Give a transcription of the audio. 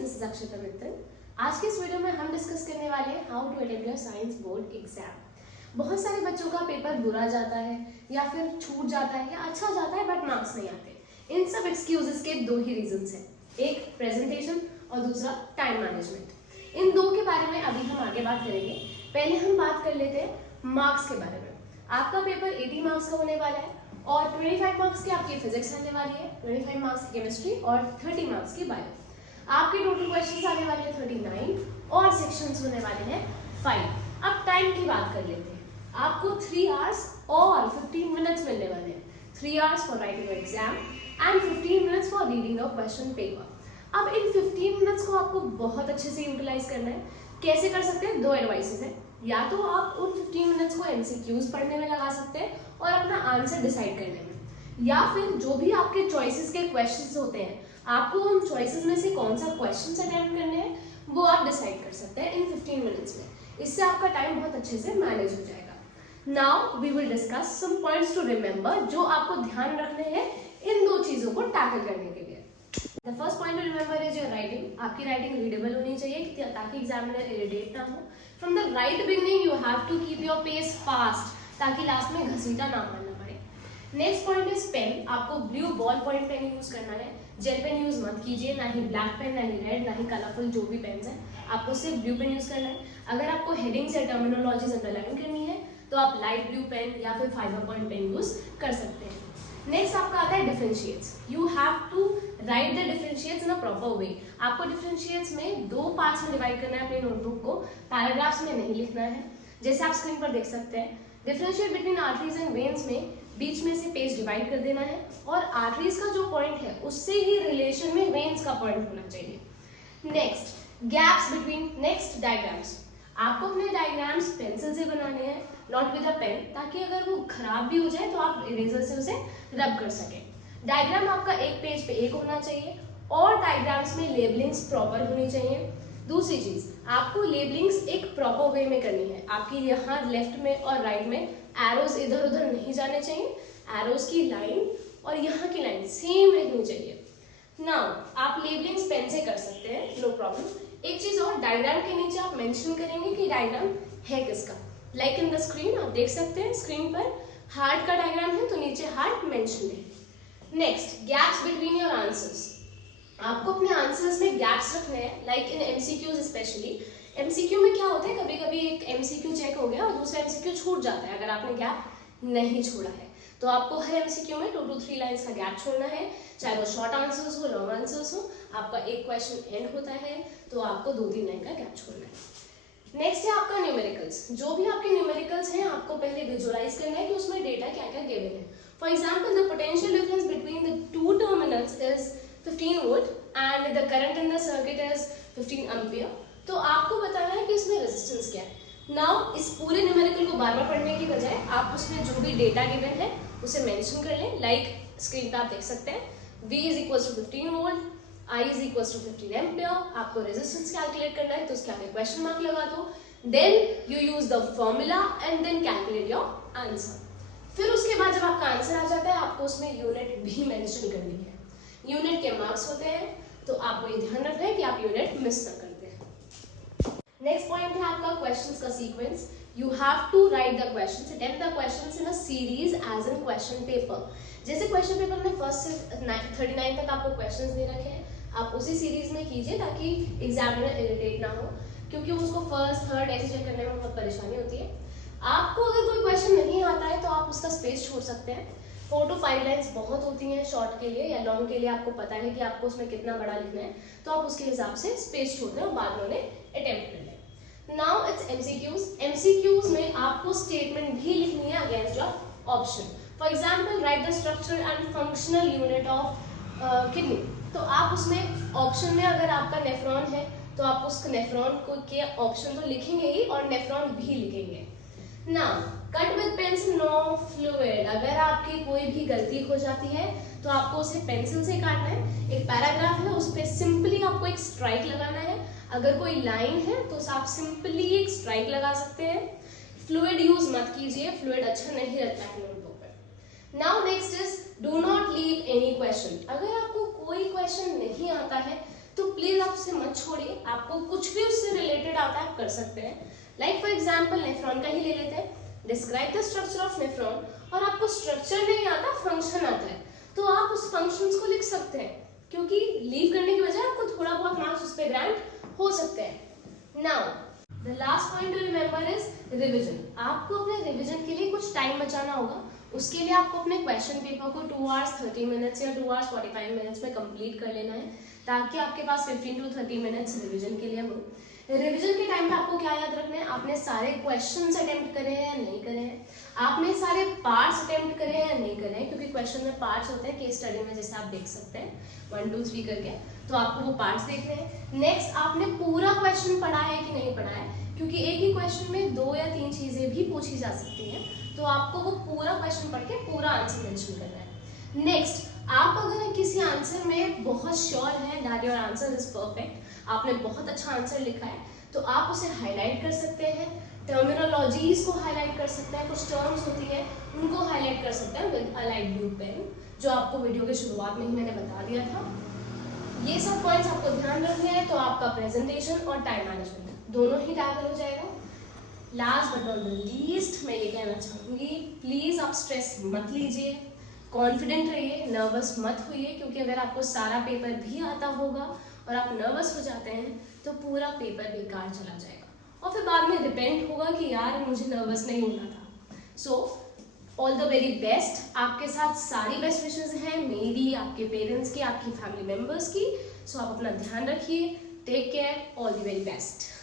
This is अक्षता मित्तल। आज के इस वीडियो में हम डिस्कस करने वाले हैं how to attempt your science board exam. बहुत सारे बच्चों का पेपर बुरा जाता है या फिर छूट जाता है या अच्छा जाता है बट मार्क्स नहीं आते। इन सब एक्सक्यूजेस के दो ही रीजंस हैं, एक प्रेजेंटेशन और दूसरा टाइम मैनेजमेंट। इन दो के बारे में अभी हम आगे बात करेंगे। पहले हम बात कर लेते हैं मार्क्स के बारे में। आपका पेपर 80 मार्क्स का होने वाला है और 25 मार्क्स की आपकी फिजिक्स आने वाली है, 25 मार्क्स की केमिस्ट्री और 30 मार्क्स की बायो। आपके टोटल क्वेश्चंस आने वाले हैं 39 और सेक्शंस होने वाले हैं 5। अब टाइम की बात कर लेते हैं। आपको 3 आवर्स और 15 मिनट्स मिलने वाले हैं। 3 hours for writing your exam and 15 minutes for reading your question paper. अब इन 15 मिनट्स को आपको बहुत अच्छे से यूटिलाइज करना है। कैसे कर सकते हैं? दो एडवाइसेस हैं। या तो आप उन 15 मिनट्स को एमसीक्यूज पढ़ने में लगा सकते हैं और अपना आंसर डिसाइड करने में, या फिर जो भी आपके चॉइसेस के क्वेश्चंस होते हैं आपको उन चॉइसेस में से कौन सा क्वेश्चंस अटेम्प्ट करने हैं वो आप डिसाइड कर सकते हैं इन 15 मिनट्स में। इससे आपका टाइम बहुत अच्छे से मैनेज हो जाएगा। Now we will discuss some points to remember जो आपको ध्यान रखने हैं इन दो चीजों को टैकल करने के लिए। The first point to remember is your writing. आपकी राइटिंग रीडेबल होनी चाहिए ताकि एग्जामिनर इरिटेट ना हो। From the right beginning you have to keep your pace fast ताकि लास्ट में घसीटा ना पड़ना पड़े। Next point is pen. आपको blue ball point pen use करना है, जेल पेन यूज मत कीजिए, ना ही ब्लैक पेन, ना ही रेड, ना ही कलरफुल जो भी पेन्स हैं। आपको सिर्फ ब्लू पेन यूज करना है। अगर आपको हेडिंग्स या टर्मिनोलॉजीज अंडरलाइन करनी है तो आप लाइट ब्लू पेन या फिर फाइबर पॉइंट पेन यूज कर सकते हैं। नेक्स्ट आपका आता है differentiates. You have to write the differentiates in a proper way. आपको डिफरेंशिएट्स में दो पार्ट्स में डिवाइड करना है अपनी नोटबुक को, पैराग्राफ्स में नहीं लिखना है। जैसे आप स्क्रीन पर देख सकते हैं, differentiate between arteries and veins में बीच में से पेज डिवाइड कर देना है और आर्टरीज का जो पॉइंट है उससे ही रिलेशन में वेन्स का पॉइंट होना चाहिए। Next gaps between. Next diagrams. आपको अपने डायग्राम्स पेंसिल से बनाने हैं, नॉट विद अ पेन, ताकि अगर वो खराब भी हो जाए तो आप इरेजर से उसे रब कर सकें। डायग्राम आपका एक पेज पे एक होना चाहिए और डायग्राम्स में लेबलिंग्स प्रॉपर होनी चाहिए। दूसरी चीज, आपको लेबलिंग्स एक प्रॉपर वे में करनी है। आपकी यहाँ लेफ्ट में और राइट में एरोज इधर उधर नहीं जाने चाहिए। एरोज की लाइन और यहाँ की लाइन सेम रहनी चाहिए। नाउ आप लेबलिंग्स पेन से कर सकते हैं, नो प्रॉब्लम। एक चीज और, डायग्राम के नीचे आप मेंशन करेंगे कि डायग्राम है किसका। लाइक इन द स्क्रीन आप देख सकते हैं, स्क्रीन पर हार्ट का डायग्राम है तो नीचे हार्ट मेंशन है। Next gaps between your answers. आपको अपने आंसर्स में गैप्स रखने हैं, like in MCQs specially. MCQ में क्या होता है, कभी कभी एक एमसीक्यू चेक हो गया और दूसरा एमसीक्यू छूट जाता है अगर आपने गैप नहीं छोड़ा है। तो आपको हर एमसीक्यू में 2 to 3 लाइंस का गैप छोड़ना है, चाहे वो शॉर्ट आंसर्स हो, लॉन्ग आंसर्स हो। आपका एक क्वेश्चन एंड होता है तो आपको 2-3 लाइन का गैप छोड़ना है। नेक्स्ट है आपका न्यूमेरिकल्स। जो भी आपके न्यूमेरिकल्स हैं आपको पहले विजुअलाइज करना है कि उसमें डेटा क्या क्या गिवन है। For example, the potential difference between the 2 terminals is 15 volt and the current in the circuit is 15 ampere. तो आपको बताना है कि इसमें रेजिस्टेंस क्या है। नाउ इस पूरे न्यूमेरिकल को बार बार पढ़ने की बजाय आप उसमें जो भी डेटा गिवन है उसे मेंशन कर लें। लाइक स्क्रीन पे आप देख सकते हैं, V is equal to 15 volt, I is equal to 15 ampere. आपको रेजिस्टेंस कैलकुलेट करना है तो उसके आगे क्वेश्चन मार्क लगा दो। Then you use the formula and then calculate your answer. फिर उसके बाद जब आपका आंसर आ जाता है आपको उसमें यूनिट भी मेंशन करनी है। यूनिट के मार्क्स होते हैं तो आपको ये ध्यान रखना है कि आप यूनिट मिस ना करते हैं। नेक्स्ट पॉइंट है आपका क्वेश्चंस का sequence. You have to write the questions, attempt the questions in a series as in question paper. जैसे क्वेश्चन पेपर में फर्स्ट से 39 तक आपको क्वेश्चंस दे रखे हैं, आप उसी सीरीज में कीजिए ताकि एग्जामिनर इरिटेट ना हो, क्योंकि उसको फर्स्ट थर्ड ऐसे चेक करने में बहुत परेशानी होती है। आपको अगर कोई क्वेश्चन नहीं आता है तो आप उसका स्पेस छोड़ सकते हैं। 4 to 5 लाइन्स बहुत होती हैं शॉर्ट के लिए या लॉन्ग के लिए। आपको पता है कि आपको उसमें कितना बड़ा लिखना है तो आप उसके हिसाब से स्पेस छोड़ दें और बाद में उन्हें अटेम्प्ट कर लें। Now it's MCQs. MCQs में आपको स्टेटमेंट भी लिखनी है against your option. For example, right the structure and functional unit of kidney. तो आप उसमें ऑप्शन में अगर आपका नेफ्रॉन है तो आप उस नेफ्रॉन को के ऑप्शन तो लिखेंगे ही और नेफ्रॉन भी लिखेंगे। Now cut with pencil, no fluid. अगर आपकी कोई भी गलती हो जाती है तो आपको उसे पेंसिल से काटना है। एक पैराग्राफ है उस पर सिंपली आपको एक स्ट्राइक लगाना है। अगर कोई लाइन है तो आप सिंपली एक स्ट्राइक लगा सकते हैं। फ्लूइड यूज मत कीजिए, फ्लूइड अच्छा नहीं रहता है नोटबुक पर। Now next is do not leave any question. अगर आपको कोई क्वेश्चन नहीं आता है तो प्लीज आप उसे मत आपको कुछ भी उससे रिलेटेड आता है आप कर सकते हैं। लाइक फॉर एग्जाम्पल नेफ्रॉन का ही ले लेते हैं, describe the structure of nephron, और आपको स्ट्रक्चर नहीं आता, फंक्शन आता है, तो आप उस फंक्शंस को लिख सकते हैं, क्योंकि लीव करने की वजह आपको थोड़ा बहुत मार्क्स उस पर ग्रांट हो सकते हैं। Now the last point to remember is revision. आपको अपने रिविजन के लिए कुछ टाइम बचाना होगा। उसके लिए आपको अपने क्वेश्चन पेपर को 2 hours 30 minutes या 2 hours 45 minutes में कंप्लीट कर लेना है, ताकि आपके पास 15 to 30 minutes रिविजन के लिए हो। रिवीजन के टाइम पे आपको क्या याद रखना है, आपने सारे क्वेश्चंस अटेम्प्ट करे हैं या नहीं करे हैं, आपने सारे पार्ट्स अटेम्प्ट करे हैं या नहीं करे हैं, क्योंकि क्वेश्चन में पार्ट्स होते हैं केस स्टडी में, जैसे आप देख सकते हैं 1 2 3 करके, तो आपको वो पार्ट्स देखने हैं। नेक्स्ट आपने पूरा क्वेश्चन पढ़ा है कि नहीं पढ़ा है, क्योंकि एक ही क्वेश्चन में 2 या 3 चीजें भी पूछी जा सकती हैं, तो आपको वो पूरा क्वेश्चन पढ़ के पूरा आंसर मेंशन करना है। नेक्स्ट आप अगर किसी आंसर में बहुत श्योर हैं that your answer is perfect, आपने बहुत अच्छा आंसर लिखा है, तो आप उसे हाईलाइट कर सकते हैं, टर्मिनोलॉजीज को हाईलाइट कर सकते हैं, कुछ टर्म्स होती है उनको हाईलाइट कर सकते हैं with a light blue pen, जो आपको वीडियो के शुरुआत में ही मैंने बता दिया था। ये सब पॉइंट्स आपको ध्यान रखने हैं, तो आपका प्रेजेंटेशन और टाइम मैनेजमेंट दोनों ही टैकल हो जाएगा। Last but not the least मैं ये कहना चाहूँगी, प्लीज़ आप स्ट्रेस मत लीजिए, कॉन्फिडेंट रहिए, नर्वस मत होइए, क्योंकि अगर आपको सारा पेपर भी आता होगा और आप नर्वस हो जाते हैं तो पूरा पेपर बेकार चला जाएगा और फिर बाद में रिपेंट होगा कि यार मुझे नर्वस नहीं होना था। So all the very best. आपके साथ सारी बेस्ट विशेस हैं, मेरी, आपके पेरेंट्स की, आपकी फैमिली मेम्बर्स की। सो आप अपना ध्यान रखिए, take care, all the very best.